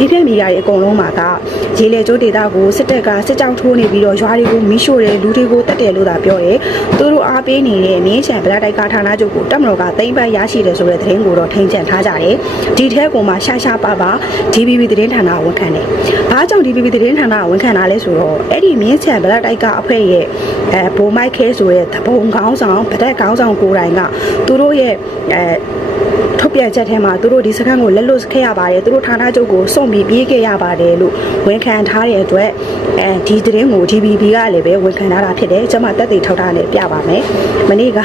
ဒီပြည့်မီယာတွေအကုန်လုံးမှာကရေလေကျိုးဒေတာကိုစစ်တပ်ကစစ်ကြောင်းထိုးနေပြီးတော့ရွာတွေကိုမီးရှို့တယ်လူတွေကိုတတ်တယ်လို့သာပြောတယ်သူတို့အားပေးနေတဲ့မြင်းချံဗလာတိုက်ကဌာနချုပ်ကိုတက်မတော်ကသိမ်းပိုက်ရရှိတယ်ဆိုတဲ့သတင်းကိုတော့ထိန်ချန်ထားကြတယ်ဒီထဲကိုမှရှာရှာပါပါ DBB သတင်းဌာနဝန်ခံတယ်ဘာကြောင့် DBB သတင်းဌာနဝန်ခံတာလဲဆိုတော့အဲ့ဒီမြင်းချံဗလာတိုက်ကအဖွဲ့ရဲ့အဲဘိုးမိုက်ခဲဆိုတဲ့သဘုံခေါင်းဆောင်ဗဒက်ခေါင်းဆောင်ကိုယ်တိုင်ကသူတို့ရဲ့အဲ ထုတ်ပြန်ချက်ထဲမှာသူတို့ဒီစခန်းကိုလက်လွတ်ခဲ့ရပါတယ်သူတို့ဌာနချုပ်ကိုစုံပြီးပြေးခဲ့ရပါတယ်လို့ဝန်ခံထားတဲ့အတွက်အဲဒီသတင်းကို DBB ကလည်းပဲဝန်ခံထားတာဖြစ်တယ်ကျွန်မတက်တည်ထောက်ထားနဲ့ပြပါမယ်မနေ့က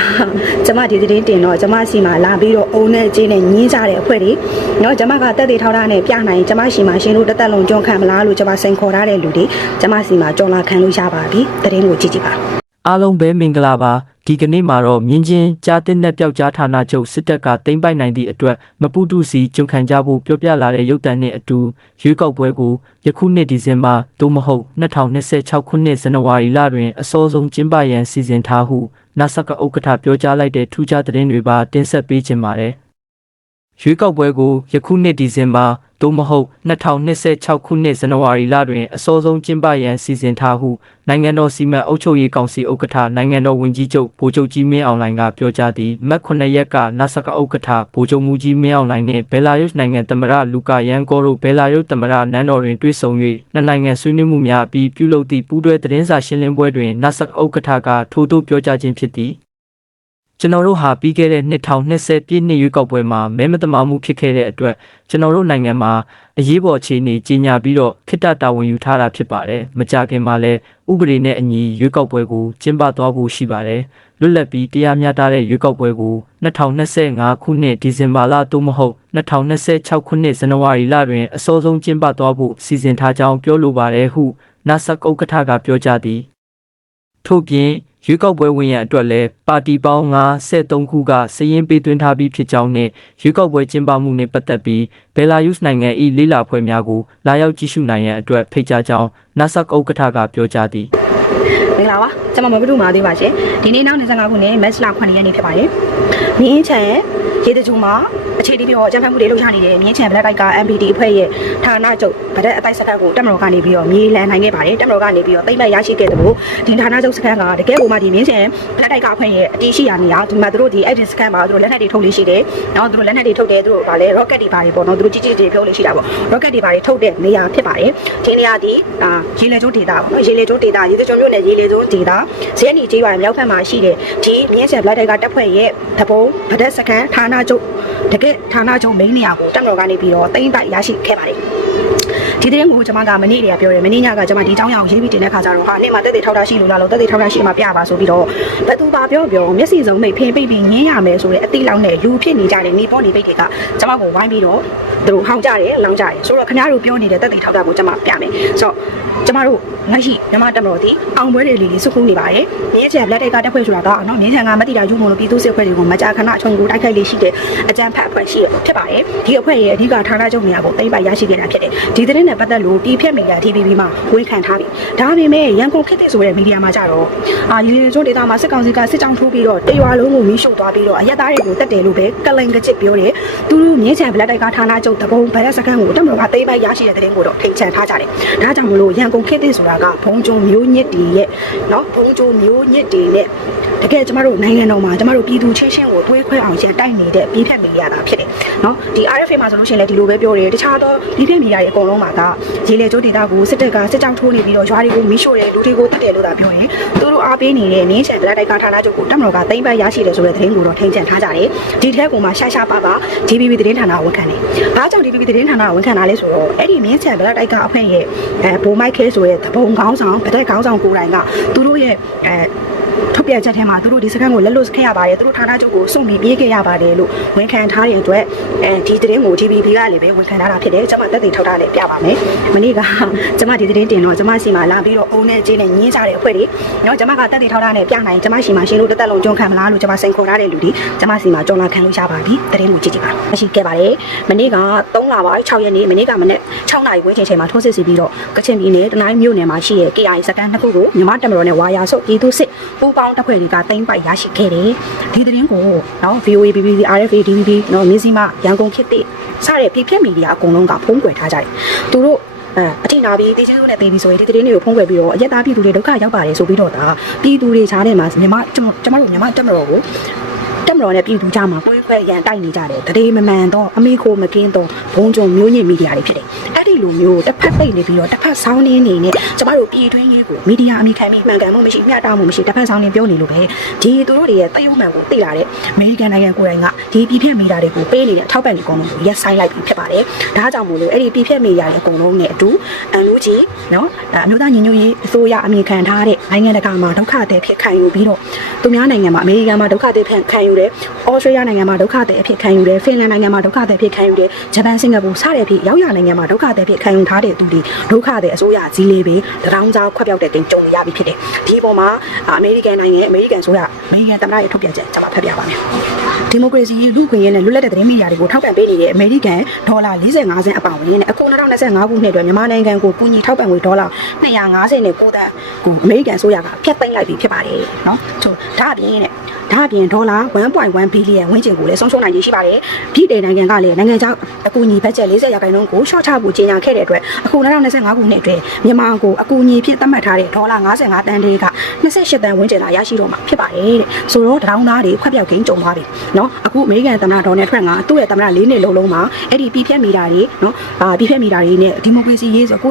ကျွန်မဒီသတင်းတင်တော့ကျွန်မစီမှာလာပြီးတော့အုံနဲ့ကျင်းနဲ့ညင်းကြတဲ့အဖွဲ့တွေเนาะကျွန်မကတက်တည်ထောက်ထားနဲ့ပြနိုင်ကျွန်မရှိမှာရှင်တို့တက်တက်လုံးကြုံခံမလားလို့ကျွန်မစိန်ခေါ်ထားတဲ့လူတွေကျွန်မစီမှာကြော်လာခံလို့ရပါပြီသတင်းကိုကြည့်ကြည့်ပါ အားလုံးပဲမင်္ဂလာပါဒီကနေ့မှာတော့မြင်းချင်းကြားတဲ့နဲ့ပျောက်ကြားဌာနချုပ်စစ်တပ်ကတိမ့်ပိုက်နိုင်သည့်အတွက်မပူတုစီကြုံခံကြဖို့ပြောပြလာတဲ့ရုပ်တံနဲ့အတူရွေးကောက်ပွဲကိုယခုနှစ်ဒီဇင်ဘာသို့မဟုတ်2026ခုနှစ်ဇန်နဝါရီလတွင်အစောဆုံးကျင်းပရန်စီစဉ်ထားဟုနာဆက်ကဥက္ကဋ္ဌပြောကြားလိုက်တဲ့ထူးခြားသတင်းတွေပါတင်ဆက်ပေးခြင်းပါတယ် ရွေးကောက်ပွဲကိုယခုနှစ်ဒီဇင်ဘာသို့မဟုတ်2026ခုနှစ်ဇန်နဝါရီလတွင်အစောဆုံးကျင်းပရန်စီစဉ်ထားဟုနိုင်ငံတော်စီမံအုပ်ချုပ်ရေးကောင်စီဥက္ကဋ္ဌနိုင်ငံတော်ဝန်ကြီးချုပ်ဗိုလ်ချုပ်ကြီးမင်းအောင်လှိုင်ကပြောကြားသည်မက်9ရက်ကနာဆကဥက္ကဋ္ဌဗိုလ်ချုပ်မူကြီးမင်းအောင်လှိုင်နှင့်ဘယ်လာရုစ်နိုင်ငံသမ္မတလူကာယန်ကိုတို့ဘယ်လာရုစ်သမ္မတနန်းတော်တွင်တွေ့ဆုံ၍နှစ်နိုင်ငံဆွေးနွေးမှုများအပြီးပြုလုပ်သည့်ပူးတွဲသတင်းစာရှင်းလင်းပွဲတွင်နာဆကဥက္ကဋ္ဌကထိုးထိုးပြောကြားခြင်းဖြစ်သည် ကျွန်တော်တို့ဟာပြီးခဲ့တဲ့2020ပြည့်နှစ်ရွေးကောက်ပွဲမှာမဲမတမာမှုဖြစ်ခဲ့တဲ့အတွက်ကျွန်တော်တို့နိုင်ငံမှာအရေးပေါ်အခြေအနေကြီးညာပြီးတော့ခိတ္တတာဝန်ယူထားတာဖြစ်ပါတယ်။မကြခင်မှာလည်းဥပဒေနဲ့အညီရွေးကောက်ပွဲကိုကျင်းပသွားဖို့ရှိပါတယ်။လွတ်လပ်ပြီးတရားမျှတတဲ့ရွေးကောက်ပွဲကို2025ခုနှစ်ဒီဇင်ဘာလသို့မဟုတ်2026ခုနှစ်ဇန်နဝါရီလတွင်အစောဆုံးကျင်းပသွားဖို့စီစဉ်ထားကြောင်းပြောလိုပါတယ်ဟုနာဆတ်ဥက္ကဋ္ဌကပြောကြားသည်။ထို့ပြင် ရွေးကောက်ပွဲဝင်ရန်အတွက်လည်းပါတီပေါင်း53ခုကစည်ရင်းပေးသွင်းထားပြီးဖြစ်ကြောင်းနဲ့ရွေးကောက်ပွဲကျင်းပမှုနှင့်ပတ်သက်ပြီးဘယ်လာရုစ်နိုင်ငံ၏လေးလာဖွဲ့များကိုလာရောက်ကြည့်ရှုနိုင်ရန်အတွက်ဖိတ်ကြားကြောင်းနာဆတ်ဥက္ကဋ္ဌကပြောကြားသည်မင်္ဂလာပါကျွန်မမဘဒုမာသေးပါရှင်ဒီနေ့နောက်25ခုနှစ်မတ်လ9ရက်နေ့ဖြစ်ပါတယ်မြင်းချံရဲ့ရေတကြုံမှာအခြေတည်ပြီးတော့ကြံဖက်မှုတွေလှုပ်ရှားနေတဲ့မြင်းချံဘလက်တိုက်က MPD အဖွဲ့ရဲ့ဌာနချုပ်ဗဒက်အတိုက်စခန်းကိုတက်မတော်ကနေပြီးတော့မြေလန်နိုင်ခဲ့ပါတယ်တက်မတော်ကနေပြီးတော့တိမ့်လိုက်ရရှိခဲ့တဲ့လို့ဒီဌာနချုပ်စခန်းကတကယ်ကိုမှဒီမြင်းချံဘလက်တိုက်ကအဖွဲ့ရဲ့အတီးရှိရာနေရာဒီမှာသူတို့ဒီ active စခန်းမှာသူတို့လက်နက်တွေထုတ်လို့ရှိတယ်နောက်သူတို့လက်နက်တွေထုတ်တယ်သူတို့ဗာလဲ rocket တွေပါတယ်ပေါ့နော်သူတို့ကြီးကြီးကြီးပြောလို့ရှိတာပေါ့ rocket တွေပါတယ်ထုတ်တဲ့နေရာဖြစ်ပါတယ်ဒီနေရာဒီအာရေလေကျိုးဒေတာပေါ့နော်ရေလေကျိုးဒေတာရေစကြုံမြို့နယ်ရေလေကျိုးဒေတာဇဲနီကြီးပါမြောက်ဖက်မှာရှိတဲ့ဒီမြင်းချံဘလက်တိုက်ကတပ်ဖွဲ့ရဲ့တပုံဗဒက်စခန်းဌာနချုပ်တကယ်ဌာနချုပ်မိန်းနေရာကိုတက်မတော်ကနေပြီးတော့တိမ့်တိုက်ရရှိခဲ့ပါတယ် ဒီတဲ့ကိုကျွန်မကမနေ့တည်းကပြောတယ်မနေ့ညကကျွန်မဒီအကြောင်းအရာကိုရေးပြီးတင်တဲ့ခါကျတော့ဟာနေ့မှတက်တဲ့ထောက်တာရှိလို့လားလို့တက်တဲ့ထောက်တာရှိမှပြပါဆိုပြီးတော့ဘသူပါပြောပြောမျက်စိစုံမိတ်ဖင်ပိတ်ပြီးငင်းရမယ်ဆိုတဲ့အတိလောက်နဲ့လူဖြစ်နေကြတဲ့နေပေါ်နေပိတ်တွေကကျွန်မကိုဝိုင်းပြီးတော့သူတို့ဟောင်းကြတယ်လောင်းကြတယ်ဆိုတော့ခင်ဗျားတို့ပြောနေတဲ့တက်တဲ့ထောက်တာကိုကျွန်မပြမယ်ဆိုတော့ကျွန်မတို့လက်ရှိမြမတက်မတော်ဒီအောင်ပွဲတွေလေးလေးစုခုနေပါတယ်မြင်းချံလက်တိုက်ကတက်ဖွဲ့ဆိုတာကနော်မြင်းချံကမတိတာယူမလို့ပြည်သူစစ်ဖွဲ့တွေကိုမကြာခဏအချုံကိုတိုက်ခိုက်လေးရှိတဲ့အကြမ်းဖက်အဖွဲ့ရှိရဖြစ်ပါတယ်ဒီအဖွဲ့ရဲ့အဓိကဌာနချုပ်နေရာကိုတိမ့်ပိုက်ရရှိခဲ့တာဖြစ်တယ်ဒီသတင်းနဲ့ပတ်သက်လို့တီးဖြတ်မီဒီယာ TVB မှာဝန်ခံထားပြီဒါပေမဲ့ရန်ကုန်ခေတ်သစ်ဆိုတဲ့မီဒီယာမှာကြတော့အာယူရီကျွန်းဒေတာမှာစစ်ကောင်စီကစစ်ကြောင်းထိုးပြီးတော့တရွာလုံးကိုမီးရှို့သွားပြီးတော့အရက်သားတွေကိုတက်တယ်လို့ပဲကလင်ကချစ်ပြောတယ်သူတို့မြင်းချံဘလက်တိုက်ကဌာနချုပ်တပုံဗလက်စကန်ကိုတက်မလို့ကတိမ့်ပိုက်ရရှိတဲ့သတင်းကိုတော့ထိန်ချန်ထားကြတယ်ဒါကြောင့်မလို့ရန်ကုန်ခေတ်သစ်ဆိုတာကဘုံကျုံမျိုးညစ်တီရဲ့နော်ဘုံကျုံမျိုးညစ်တီနဲ့ တကယ်ကျမတို့နိုင်ငံတော်မှာကျမတို့ပြည်သူချင်းချင်းကိုတွေးခွဲအောင်ရန်တိုက်နေတဲ့ပြည်ဖြတ်မီဒီယာတာဖြစ်တယ်နော်ဒီ RFA မှာဆိုလို့ရှိရင်လည်းဒီလိုပဲပြောတယ်တခြားသောပြည်ဖြတ်မီဒီယာတွေအကုန်လုံးမှာကရေလေကျိုးဒေတာကိုစစ်တပ်ကစစ်ကြောင်းထိုးနေပြီးတော့ရွာတွေကိုမီးရှို့တယ်လူတွေကိုတတ်တယ်လို့သာပြောရင်သူတို့အားပေးနေတဲ့မြင်းချံဗလက်တိုက်ကဌာနချုပ်ကိုတက်မတော်ကသိမ့်ပိုက်ရရှိတယ်ဆိုတဲ့သတင်းကိုတော့ထိန်ချန်ထားကြတယ်ဒီထက်ကိုမှရှာရှာပါပါ DBB သတင်းဌာနဝန်ခံတယ်ဘာကြောင့် DBB သတင်းဌာနဝန်ခံတာလဲဆိုတော့အဲ့ဒီမြင်းချံဗလက်တိုက်ကအဖွဲ့ရဲ့အဲဘိုးမိုက်ခဲဆိုတဲ့သဘုံခေါင်းဆောင်ဗလက်ခေါင်းဆောင်ကိုယ်တိုင်ကသူတို့ရဲ့အဲ ထုတ်ပြန်ချက်ထဲမှာသူတို့ဒီစကန်ကိုလက်လွတ်ခဲ့ရပါတယ်သူတို့ဌာနချုပ်ကိုစုံပြီးပြေးခဲ့ရပါတယ်လို့ဝန်ခံထားတဲ့အတွက်အဲဒီသတင်းကို TVB ကလည်းပဲဝန်ခံထားတာဖြစ်တယ်ကျွန်မတက်တည်ထောက်ထားလည်းပြပါမယ်မနေ့ကကျွန်မဒီသတင်းတင်တော့ကျွန်မစီမှာလာပြီးတော့အုံနဲ့ကြီးနဲ့ညင်းကြတဲ့အဖွဲ့တွေနော်ကျွန်မကတက်တည်ထောက်ထားနဲ့ပြနိုင်ကျွန်မစီမှာရှင်တို့တက်တက်လုံးကြုံခံမလားလို့ကျွန်မစိန်ခေါ်ထားတဲ့လူတွေကျွန်မစီမှာကြော်လာခံလို့ရပါပြီသတင်းကိုကြည့်ကြည့်ပါမရှိခဲ့ပါတယ်မနေ့က3လပါ6ရက်နေ့မနေ့ကမနေ့6နာရီဝန်းကျင်ချိန်မှာထိုးစစ်စီပြီးတော့ကချင်ပြည်နယ်တနိုင်းမြို့နယ်မှာရှိတဲ့ KI စကန်နှစ်ခုကိုမြမတက်မတော်နဲ့ဝါယာဆုပ်ပြည်သူစစ်ပပူပေါင်းတပ်ဖွဲ့တွေကတိမ့်ပိုက်ရရှိခဲ့တယ်ဒီသတင်းကိုနော် VOA BBC RFA DVB နော်မြင်းစီမရန်ကုန်ခေတ်တိစတဲ့ပြည်ဖြတ်မီဒီယာအကုန်လုံးကဖုံးကွယ်ထားကြတယ်သူတို့အဲအထင်နာပြီးတေးချင်းစုနဲ့တေးပြီးဆိုရင်ဒီသတင်းတွေကိုဖုံးကွယ်ပြီးတော့အရက်သားပြည်သူတွေဒုက္ခရောက်ပါတယ်ဆိုပြီးတော့ဒါပြည်သူတွေခြားထဲမှာမြမကျွန်တော်ကျမတို့မြမတက်မတော်ကိုတက်မတော်နဲ့ပြည်သူကြားမှာပွဲ ခွဲရန်တိုက်နေကြတယ်တရေမမှန်တော့အမေကိုမကင်းတော့ဘုံကြုံမျိုးညစ်မီဒီယာတွေဖြစ်တယ်အဲ့ဒီလိုမျိုးတစ်ဖက်ပိတ်နေပြီးတော့တစ်ဖက်ဆောင်းနေနေနဲ့ကျမတို့ပြည်တွင်းရေးကိုမီဒီယာအမိခံပြီးမှန်ကန်မှုမရှိမျှတမှုမရှိတစ်ဖက်ဆောင်းနေပြောနေလို့ပဲဒီသူတို့တွေရဲ့တယုံမှန်ကိုသိလာတဲ့အမေရိကန်နိုင်ငံကိုယ်တိုင်ကဒီပြည်ဖြတ်မီဒီယာတွေကိုပေးနေတဲ့အထောက်ပံ့တွေအကုန်လုံးကိုရက်ဆိုင်လိုက်ပြီးဖြစ်ပါတယ်ဒါကြောင့်မို့လို့အဲ့ဒီပြည်ဖြတ်မီဒီယာတွေအကုန်လုံးနဲ့အတူအန်လူကြီးနော်အမျိုးသားညီညွတ်ရေးအစိုးရအမိခံထားတဲ့နိုင်ငံတကာမှာဒုက္ခသည်ဖြစ်ခံယူပြီးတော့သူများနိုင်ငံမှာအမေရိကန်မှာဒုက္ခသည်ဖြစ်ခံယူတယ်ဩစတြေးလျနိုင်ငံမှာမှာဒုက္ခသည်အဖြစ်ခံယူတယ်ဖင်လန်နိုင်ငံမှာဒုက္ခသည်အဖြစ်ခံယူတယ်ဂျပန်စင်ကာပူစတဲ့အဖြစ်ရောက်ရနိုင်ငံမှာဒုက္ခသည်အဖြစ်ခံယူထားတဲ့သူတွေဒုက္ခသည်အစိုးရကြီးလေးပဲတရောင်းကြောခွက်ပြောက်တဲ့တင်ကြုံရပြီဖြစ်တယ်ဒီပေါ်မှာအမေရိကန်နိုင်ငံအမေရိကန်ဆိုရအမေရိကန်သမ္မတရဲ့ထုတ်ပြန်ချက်ကျွန်မဖတ်ပြပါမယ်ဒီမိုကရေစီလူ့ခွင့်ရနဲ့လွတ်လပ်တဲ့သတင်းမီဒီယာတွေကိုထောက်ပံ့ပေးနေတဲ့အမေရိကန်ဒေါ်လာ45စင်အပေါင်ဝင်နဲ့အခု2025ခုနှစ်အတွက်မြန်မာနိုင်ငံကိုကူညီထောက်ပံ့ငွေဒေါ်လာ250နဲ့9သန်းကိုအမေရိကန်ဆိုရကဖျက်သိမ်းလိုက်ပြီဖြစ်ပါတယ်နော်ဒါအပြင်နဲ့ ဒါအပြင်ဒေါ်လာ1.1ဘီလီယံဝန်းကျင်ကိုလည်းဆုံးရှုံးနိုင်ခြင်းရှိပါတယ်။ပြည်ထောင်နိုင်ငံကလည်းနိုင်ငံခြားအကူအညီဘတ်ဂျက်40ရာခိုင်နှုန်းကိုရှော့ချဖို့ကြေညာခဲ့တဲ့အတွက်အခု2025ခုနှစ်အတွင်းမြန်မာကိုအကူအညီဖြစ်သတ်မှတ်ထားတဲ့ဒေါ်လာ55တန်းတွေက28တန်းဝန်းကျင်သာရရှိတော့မှာဖြစ်ပါတယ်တဲ့။ဆိုတော့တရောင်းသားတွေခွက်ပြောက်ခင်းကြုံသွားပြီ။နော်အခုအမေရိကန်သမ္မတဒေါ်နယ်ထရန့်ကသူ့ရဲ့သမ္မတ၄နှစ်လုံးလုံးမှာအဲ့ဒီပြည်ဖြတ်မီတာတွေနော်အာပြည်ဖြတ်မီတာတွေနဲ့ဒီမိုကရေစီရေးဆိုအခု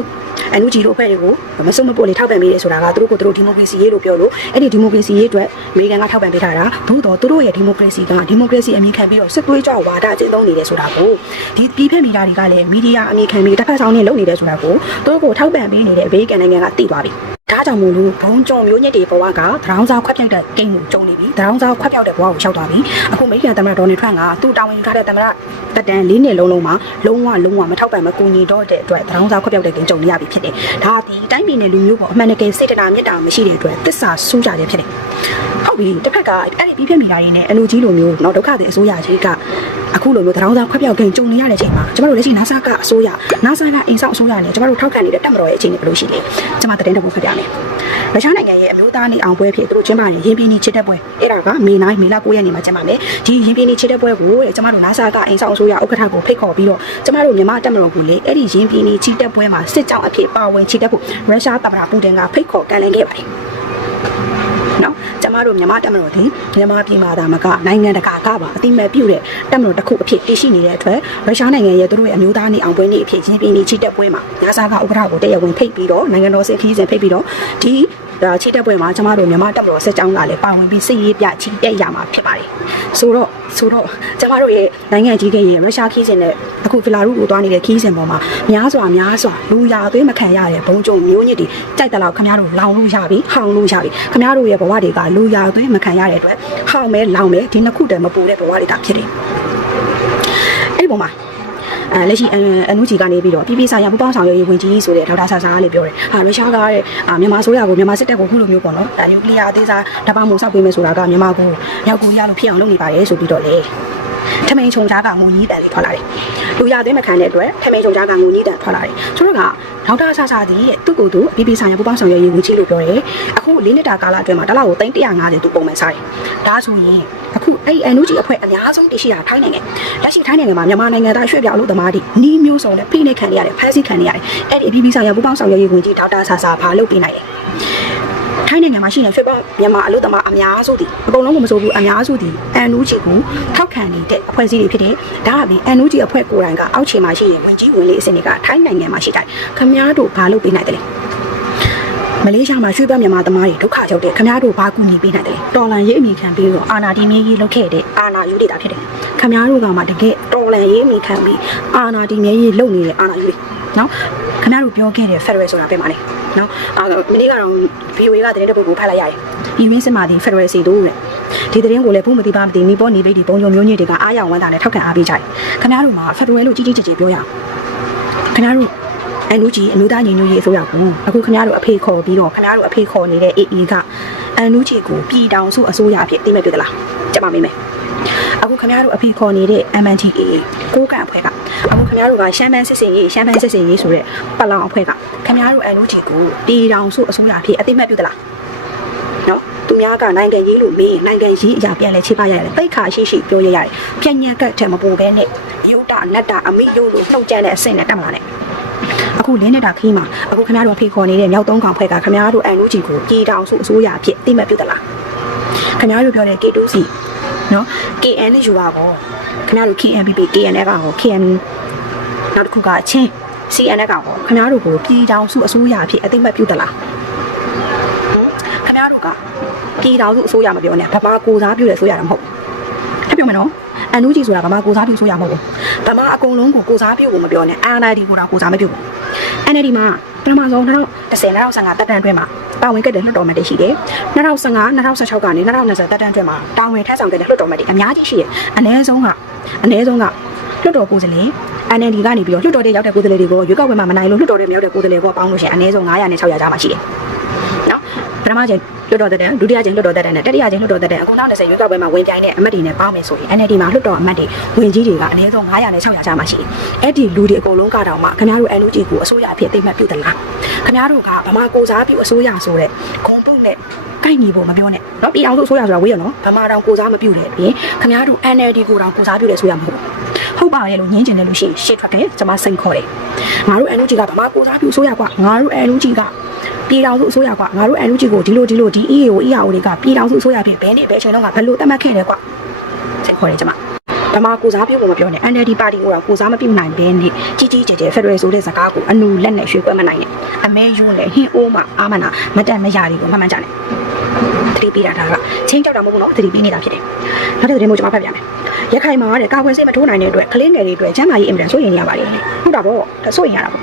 အန်ယူဂျီတို့အဖွဲ့တွေကိုမစုံမပို့လေထောက်ပံ့ပေးတယ်ဆိုတာကသူတို့ကိုသူတို့ဒီမိုကရေစီရေးလို့ပြောလို့အဲ့ဒီဒီမိုကရေစီရေးအတွက်အမေရိကန်ကထောက်ပံ့ပေးထားတာသို့တော့သူတို့ရဲ့ဒီမိုကရေစီကဒီမိုကရေစီအမိခံပြီးတော့စစ်သွေးကြောဝါဒအကျဉ်းသုံးနေတယ်ဆိုတာကိုဒီပြည်ဖက်မီဒီယာတွေကလည်းမီဒီယာအမိခံပြီးတစ်ဖက်ဆောင်နေလုပ်နေတယ်ဆိုတာကိုသူတို့ကိုထောက်ပံ့ပေးနေတဲ့အမေရိကန်နိုင်ငံကသိသွားပြီ ဒါကြောင့်မို့လို့ဘုံကြုံမျိုးညစ်တွေဘဝကသရောင်းစားခွက်ပြောက်တဲ့ကိန်းကိုကြုံနေပြီသရောင်းစားခွက်ပြောက်တဲ့ဘဝကိုရောက်သွားပြီအခုအမေရိကန်သမ္မတဒေါ်နယ်ထရန့်ကသူ့တာဝန်ယူထားတဲ့သမ္မတတက်တန်၄နှစ်လုံးလုံးမှာလုံးဝလုံးဝမထောက်ပံ့မကူညီတော့တဲ့အတွက်သရောင်းစားခွက်ပြောက်တဲ့ကိန်းကြုံနေရပြီဖြစ်တယ်ဒါဒီတိုင်းပြည်နယ်လူမျိုးပေါ်အမှန်တကယ်စေတနာမေတ္တာမရှိတဲ့အတွက်သစ္စာစူးကြတယ်ဖြစ်တယ်ဟုတ်ပြီတစ်ဖက်ကအဲ့ဒီပြီးပြမီတာတွေနဲ့အလူကြီးလိုမျိုးတော့ဒုက္ခတွေအစိုးရကြီးက အခုလိုမျိုးသရောင်းစားခွက်ပြောက်ကိန်းကြုံနေရတဲ့အချိန်မှာကျမတို့လက်ရှိ NASA ကအစိုးရ NASA ကအိမ်ဆောင်အစိုးရနဲ့ကျမတို့ထောက်ခံနေတဲ့တပ်မတော်ရဲ့အခြေအနေဘယ်လိုရှိလဲကျမသတင်းတစ်ပုဒ်ဖတ်ပြမယ်ရုရှားနိုင်ငံရဲ့အမျိုးသားနေအောင်ပွဲဖြစ်သူတို့ကျင်းပတဲ့ရင်းပြည်နီချစ်တဲ့ပွဲအဲ့ဒါကမေနိုင်မေလ9ရက်နေ့မှာကျင်းပမယ်ဒီရင်းပြည်နီချစ်တဲ့ပွဲကိုတဲ့ကျမတို့ NASA ကအိမ်ဆောင်အစိုးရဥက္ကဋ္ဌကိုဖိတ်ခေါ်ပြီးတော့ကျမတို့မြန်မာတပ်မတော်ကိုလေအဲ့ဒီရင်းပြည်နီချစ်တဲ့ပွဲမှာစစ်ကြောင်းအဖြစ်ပါဝင်ချစ်တဲ့ဖို့ရုရှားသမ္မတပူတင်ကဖိတ်ခေါ်ကန်လည်ခဲ့ပါတယ် နော်ကျမတို့မြန်မာတပ်မတော်ဒီမြန်မာပြည်မှာဒါမကနိုင်ငံတကာကပါအတိမတ်ပြုတဲ့တပ်မတော်တစ်ခုအဖြစ်တည်ရှိနေတဲ့အတွက်ရုရှားနိုင်ငံရဲ့သူတို့ရဲ့အမျိုးသားနေအောင်ပွဲနေ့အဖြစ်ရင်းပြင်းနေချစ်တဲ့ပွဲမှာနာဆာကဥက္ကဋ္ဌကိုတရားဝင်ဖိတ်ပြီးတော့နိုင်ငံတော်စစ်ခီးစဉ်ဖိတ်ပြီးတော့ဒီဒါ ချစ်တဲ့ပွဲမှာကျမတို့မြန်မာတပ်မတော်စစ်ကြောင်းကလည်းပါဝင်ပြီးစစ်ရေးပြချီတက်ရမှာဖြစ်ပါတယ်ဆိုတော့ဆိုတော့ကျမတို့ရဲ့နိုင်ငံကြီးကရဲ့ရုရှားခီးစဉ်နဲ့အခုဖီလာရုကိုသွားနေတဲ့ခီးစဉ်ပေါ်မှာများစွာများစွာလူရာသွေးမခံရတဲ့ဘုံကြုံမျိုးညစ်တွေကြိုက်တယ်လို့ခင်ဗျားတို့လောင်လို့ရပြီဟောင်လို့ရပြီခင်ဗျားတို့ရဲ့ဘဝတွေကလူရာသွေးမခံရတဲ့အတွက်ဟောင်မဲလောင်မဲဒီနှစ်ခုတည်းမပူတဲ့ဘဝတွေကဖြစ်တယ်အဲ့ဒီပုံမှာ အဲလက်ရှိအန်နူဂျီကနေပြီးတော့ပြည်ပြည်ဆိုင်ရာပူပေါင်းဆောင်ရွက်ရေးဝန်ကြီးဆိုတဲ့ဒေါက်တာဆာဆာကလည်းပြောတယ်ဟာရုရှားကတဲ့အာမြန်မာဆိုရကိုမြန်မာစစ်တပ်ကိုခုလိုမျိုးပေါ့နော်ဒါနျူကလ িয়ার အသေးစားဓာတ်ပေါင်းမှုစောက်ပေးမယ်ဆိုတာကမြန်မာကိုရောက်ကိုရလို့ဖြစ်အောင်လုပ်နေပါတယ်ဆိုပြီးတော့လေထမိန်ချုံကြားကငူကြီးတန်လေးထွက်လာတယ်လူရသွေးမခံတဲ့အတွက်ထမိန်ချုံကြားကငူကြီးတန်ထွက်လာတယ်ဆိုတော့ကဒေါက်တာဆာဆာဒီရဲ့သူ့ကိုယ်သူပြည်ပြည်ဆိုင်ရာပူပေါင်းဆောင်ရွက်ရေးဝန်ကြီးလို့ပြောတယ်အခု၄နှစ်တာကာလအတွင်းမှာတစ်လကို350သူပုံမှန်စားတယ်ဒါဆိုရင်အခု အဲ့အန်နူဂျီအဖွဲ့အများဆုံးတရှိတာထိုင်းနိုင်ငံလက်ရှိထိုင်းနိုင်ငံမှာမြန်မာနိုင်ငံသားရွှေ့ပြောင်းအလုပ်သမားတွေနီးမျိုးစုံနဲ့ဖိနှိပ်ခံနေရတယ်ဖမ်းဆီးခံနေရတယ်အဲ့ဒီအပြည်ပြည်ဆိုင်ရာပူပေါင်းဆောင်ရွက်ရေးဝန်ကြီးဒေါက်တာဆာဆာဘာလုပ်ပေးနိုင်လဲထိုင်းနိုင်ငံမှာရှိတဲ့ရွှေ့ပြောင်းမြန်မာအလုပ်သမားအများစုဒီအကုန်လုံးကမဆိုဘူးအများစုဒီအန်နူဂျီကိုထောက်ခံနေတဲ့အဖွဲ့အစည်းတွေဖြစ်တယ်ဒါအပြင်အန်နူဂျီအဖွဲ့ကိုယ်တိုင်ကအောက်ခြေမှာရှိတဲ့ဝန်ကြီးဝန်လေးအစင်းတွေကထိုင်းနိုင်ငံမှာရှိတယ်ခမားတို့ဘာလုပ်ပေးနိုင်တယ်လဲ မလေးရှားမှာရွှေ့ပြောင်းမြန်မာသမားတွေဒုက္ခရောက်တဲ့ခမားတို့ဘာကူညီပေးနိုင်တယ်လဲတော်လန်ရေးအမိခံပြီးတော့အာနာဒီမြေကြီးလုပ်ခဲ့တဲ့အာနာယူဒေတာဖြစ်တယ်ခမားတို့ကမှတကယ်တော်လန်ရေးအမိခံပြီးအာနာဒီမြေကြီးလုပ်နေတဲ့အာနာယူတွေနော်ခမားတို့ပြောခဲ့တဲ့ Federal ဆိုတာပြင်ပါလေနော်အာမနေ့ကတော့ VOA ကတဲ့တဲ့ပုဂ္ဂိုလ်ဖတ်လိုက်ရတယ်ဒီရင်းစင်မာဒီ Federal စီတို့တဲ့ဒီသတင်းကိုလည်းဘူးမသိပါမသိမိပေါ်နေပိတ်ဒီပုံညုံမျိုးညစ်တွေကအားရဝမ်းသာနဲ့ထောက်ခံအားပေးကြတယ်ခမားတို့မှာ Federal လို့ကြီးကြီးကျယ်ကျယ်ပြောရအောင်ခမားတို့ အန်လူကြီးအမျိုးသားညီညွတ်ရေးအစိုးရကိုအခုခင်ဗျားတို့အဖေခေါ်ပြီးတော့ခင်ဗျားတို့အဖေခေါ်နေတဲ့ AA ကအန်လူကြီးကိုပြည်တောင်စုအစိုးရအဖြစ်သိမဲ့ပြသလားကြက်ပါမိမယ်အခုခင်ဗျားတို့အဖေခေါ်နေတဲ့ MNTA ကိုကန့်အဖွဲ့ကအခုခင်ဗျားတို့ကရှမ်းပန်းစစ်စင်ရေးရှမ်းပန်းစစ်စင်ရေးဆိုတဲ့ပလောင်အဖွဲ့ကခင်ဗျားတို့အန်လူကြီးကိုပြည်တောင်စုအစိုးရအဖြစ်အသိမဲ့ပြသလားနော်သူများကနိုင်ငံရေးလို့မေးရင်နိုင်ငံရေးအရာပြန်လဲချိပရတယ်တိတ်ခါရှိရှိပြောရရတယ်ပြညက်ကတ်ထဲမပူဘဲနဲ့ယုတ်တာနတ်တာအမိယုတ်လို့နှုတ်ကြတဲ့အဆင့်နဲ့တက်မလာနဲ့ အခုလင်းနေတာခီးမှာအခုခင်ဗျားတို့ဖေခေါ်နေတဲ့မြောက်သုံးကောင်ဖွဲ့ကခင်ဗျားတို့အန်လူကြီးကိုကြီးတောင်စုအစိုးရအဖြစ်အတိမတ်ပြုတ်သလားခင်ဗျားတို့ပြောတဲ့ K2C နော် KN နဲ့ယူပါဘောခင်ဗျားတို့ KNPP KN နဲ့ကဟော KN နောက်တစ်ခုကချင်း CN နဲ့ကဟောခင်ဗျားတို့ကိုပြည်တောင်စုအစိုးရအဖြစ်အတိမတ်ပြုတ်သလားခင်ဗျားတို့ကပြည်တော်စုအစိုးရမပြောနဲ့ဗမာကိုစားပြုတယ်ဆိုရတာမဟုတ်ဘူးအဲ့ပြောမယ်နော်အန်နူဂျီဆိုတာဗမာကိုစားပြုဆိုရမဟုတ်ဘူးဗမာအကုန်လုံးကိုကိုစားပြုကိုမပြောနဲ့ NLD ကိုတော့ကိုစားမပြုဘူး NLD မှာပထမဆုံး2010 2015တက်တန်းအတွင်းမှာတာဝန်ကတဲ့လွှတ်တော်မတ်တွေရှိတယ်2015 2016ကနေ2020တက်တန်းအတွင်းမှာတာဝန်ထမ်းဆောင်တဲ့လွှတ်တော်မတ်တွေအများကြီးရှိတယ်အနည်းဆုံးကအနည်းဆုံးကလွှတ်တော်ကိုယ်စားလှယ် NLD ကနေပြီးတော့လွှတ်တော်တဲ့ရောက်တဲ့ကိုယ်စားလှယ်တွေကိုရွေးကောက်ပွဲမှာမနိုင်လို့လွှတ်တော်တဲ့မရောက်တဲ့ကိုယ်စားလှယ်ကိုပေါင်းလို့ရှိရင်အနည်းဆုံး900နဲ့600ကြားမှာရှိတယ်နော် ပထမကျလွှတ်တော်တက်တဲ့ဒုတိယကျလွှတ်တော်တက်တဲ့နဲ့တတိယကျလွှတ်တော်တက်တဲ့အခုနောက်20ရွေးကောက်ပွဲမှာဝင်ပြိုင်တဲ့အမတ်တွေနဲ့ပေါင်းမယ်ဆိုရင် NLD မှာလွှတ်တော်အမတ်တွေဝင်ကြီးတွေကအနည်းဆုံး900နဲ့600ကြားမှာရှိတယ်အဲ့ဒီလူတွေအကုန်လုံးကတောင်မှခင်ဗျားတို့ NUG ကိုအစိုးရအဖြစ်အသိမှတ်ပြုသလားခင်ဗျားတို့ကဗမာကိုစားပြုအစိုးရဆိုတဲ့ဂုံပုတ်နဲ့ကိုက်ညီဖို့မပြောနဲ့เนาะပြည်အောင်စုအစိုးရဆိုတာဝေးရနော်ဗမာတောင်ကိုစားမပြုတယ်ပြင်ခင်ဗျားတို့ NLD ကိုတောင်ကိုစားပြုတယ်ဆိုရမဟုတ်ဘူးဟုတ်ပါတယ်လို့ညင်းကျင်တယ်လို့ရှိရင်ရှေ့ထွက်တယ်ကျွန်မစိန်ခေါ်တယ်ငါတို့ NUG ကဗမာကိုစားပြုအစိုးရကွာငါတို့ NUG က ပြည်တော်စုအစိုးရကွာငါတို့ NUG ကိုဒီလိုဒီလိုဒီ EAO EAO တွေကပြည်တော်စုအစိုးရဖြစ်ဘယ်နဲ့ဘယ်ချိန်တော့ကဘယ်လိုသတ်မှတ်ခဲ့လဲကွာစိတ်ခေါ်တယ်ကျွန်မဗမာကိုစားပြုဖို့မပြောနဲ့ NLD ပါတီကိုတော့ကိုစားမပြုနိုင်ဘဲနဲ့ကြီးကြီးကျယ်ကျယ် Federal ဆိုတဲ့စကားကိုအနူလက်နဲ့ရွှေ့ကွက်မနိုင်နဲ့အမဲယွန်းနဲ့ဟင်းအိုးမှအာမနာမတက်မရတွေကိုမှတ်မှန်ကြတယ်သတိပေးတာဒါကချင်းကြောက်တာမဟုတ်ဘူးနော်သတိပေးနေတာဖြစ်တယ်နောက်တစ်သတင်းမျိုးကျွန်မဖတ်ပြမယ်ရခိုင်မှာတဲ့ကာကွယ်ဆေးမထိုးနိုင်တဲ့အတွက်ကလေးငယ်တွေအတွက်ကျန်းမာရေးအင်မတန်စိုးရိမ်နေရပါတယ်ဟုတ်တာပေါ့ဒါစိုးရိမ်ရတာပေါ့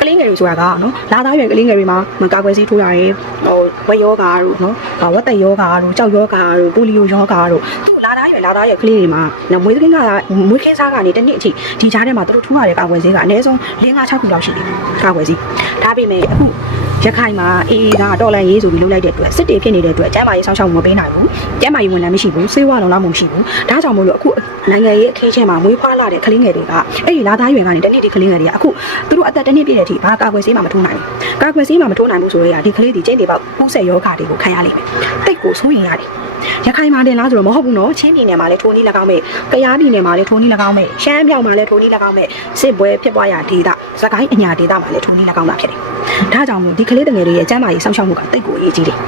ကလေးငယ်တွေဆိုတာကနော်လာသားရွယ်ကလေးငယ်တွေမှာမကာကွယ်ဆေးထိုးရတယ်ဟိုဝက်ယောဂါတို့နော်ဝက်သက်ယောဂါတို့ကြောက်ယောဂါတို့ပိုလီယိုယောဂါတို့သူလာသားရွယ်လာသားရွယ်ကလေးတွေမှာနော်မွေးကင်းကမွေးကင်းစားကနေတစ်နှစ်အထိဒီကြားထဲမှာသူတို့ထိုးရတဲ့ကာကွယ်ဆေးကအနည်းဆုံး၄၅6ခုလောက်ရှိတယ်ကာကွယ်ဆေးဒါပေမဲ့အခု ရခိုင်မှာအေးကတော်လန်ရေးဆိုပြီးလုပ်လိုက်တဲ့အတွက်စစ်တေဖြစ်နေတဲ့အတွက်ကျန်းမာရေးစောင့်ရှောက်မှုမပေးနိုင်ဘူးကျန်းမာရေးဝန်ထမ်းမရှိဘူးစေဝါလုံလောက်မှုမရှိဘူးဒါကြောင့်မို့လို့အခုနိုင်ငံရေးအခင်းချင်းမှာမွေးဖွားလာတဲ့ကလေးငယ်တွေကအဲ့ဒီလာသားရွယ်ကနေတနေ့ဒီကလေးငယ်တွေကအခုသူတို့အသက်တစ်နှစ်ပြည့်တဲ့အထိဘာကာကွယ်ဆေးမှမထိုးနိုင်ဘူးကာကွယ်ဆေးမှမထိုးနိုင်ဘူးဆိုတော့ဒီကလေးတွေကျင်းတွေပေါက်ကူးဆက်ယောဂါတွေကိုခံရလိမ့်မယ်တိတ်ကိုစိုးရင်ရတယ် ရခိုင်မှာတင်လားဆိုတော့မဟုတ်ဘူးနော်ချင်းပြည်နယ်မှာလည်းထိုးနည်း၎င်းမဲ့ကယားပြည်နယ်မှာလည်းထိုးနည်း၎င်းမဲ့ရှမ်းမြောက်မှာလည်းထိုးနည်း၎င်းမဲ့စစ်ပွဲဖြစ်ပွားရာဒေသစကိုင်းအညာဒေသမှာလည်းထိုးနည်း၎င်းတာဖြစ်တယ်ဒါကြောင့်မို့ဒီကလေးတငယ်တွေရဲ့ကျန်းမာရေးစောင့်ရှောက်မှုကတိတ်ကိုအရေးကြီးတယ်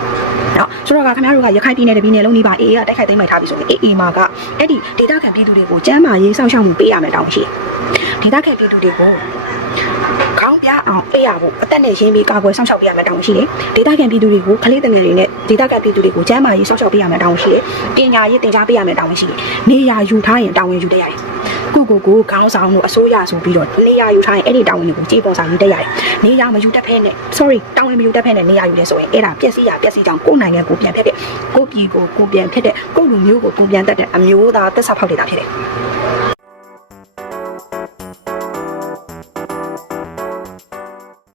နော်ဆိုတော့ကခင်ဗျားတို့ကရခိုင်ပြည်နယ်တစ်ပြည်နယ်လုံးဒီပါအေအေကတိုက်ခိုက်သိမ်းပိုက်ထားပြီဆိုရင်အေအေမှာကအဲ့ဒီဒေသခံပြည်သူတွေကိုကျန်းမာရေးစောင့်ရှောက်မှုပေးရမယ်တောင်းရှိတယ်ဒေသခံပြည်သူတွေကို ခေါင်းပြအောင်အေးရဖို့အသက်နဲ့ရင်းပြီးကာကွယ်စောင့်ရှောက်ပေးရမယ်တောင်းရှိတယ်ဒေသခံပြည်သူတွေကိုခလေးတငယ်တွေနဲ့ဒေသခံပြည်သူတွေကိုကျန်းမာရေးစောင့်ရှောက်ပေးရမယ်တောင်းရှိတယ်ပညာရေးသင်ကြားပေးရမယ်တောင်းရှိတယ်နေရာယူထားရင်တောင်းဝင်ယူတတ်ရတယ်ကိုကိုကိုခေါင်းဆောင်တို့အစိုးရဆိုပြီးတော့နေရာယူထားရင်အဲ့ဒီတောင်းဝင်တွေကိုကြေးပေါ်စာယူတတ်ရတယ်နေရာမယူတတ်ဖဲနဲ့ sorry တောင်းဝင်မယူတတ်ဖဲနဲ့နေရာယူလဲဆိုရင်အဲ့ဒါပျက်စီးရပျက်စီးကြောင်းကိုယ်နိုင်ငံကိုပြန်ဖက်တဲ့ကိုပြည်ကိုကိုပြန်ဖက်တဲ့ကိုလူမျိုးကိုကိုပြန်တတ်တဲ့အမျိုးသားသက်စာဖောက်နေတာဖြစ်တယ်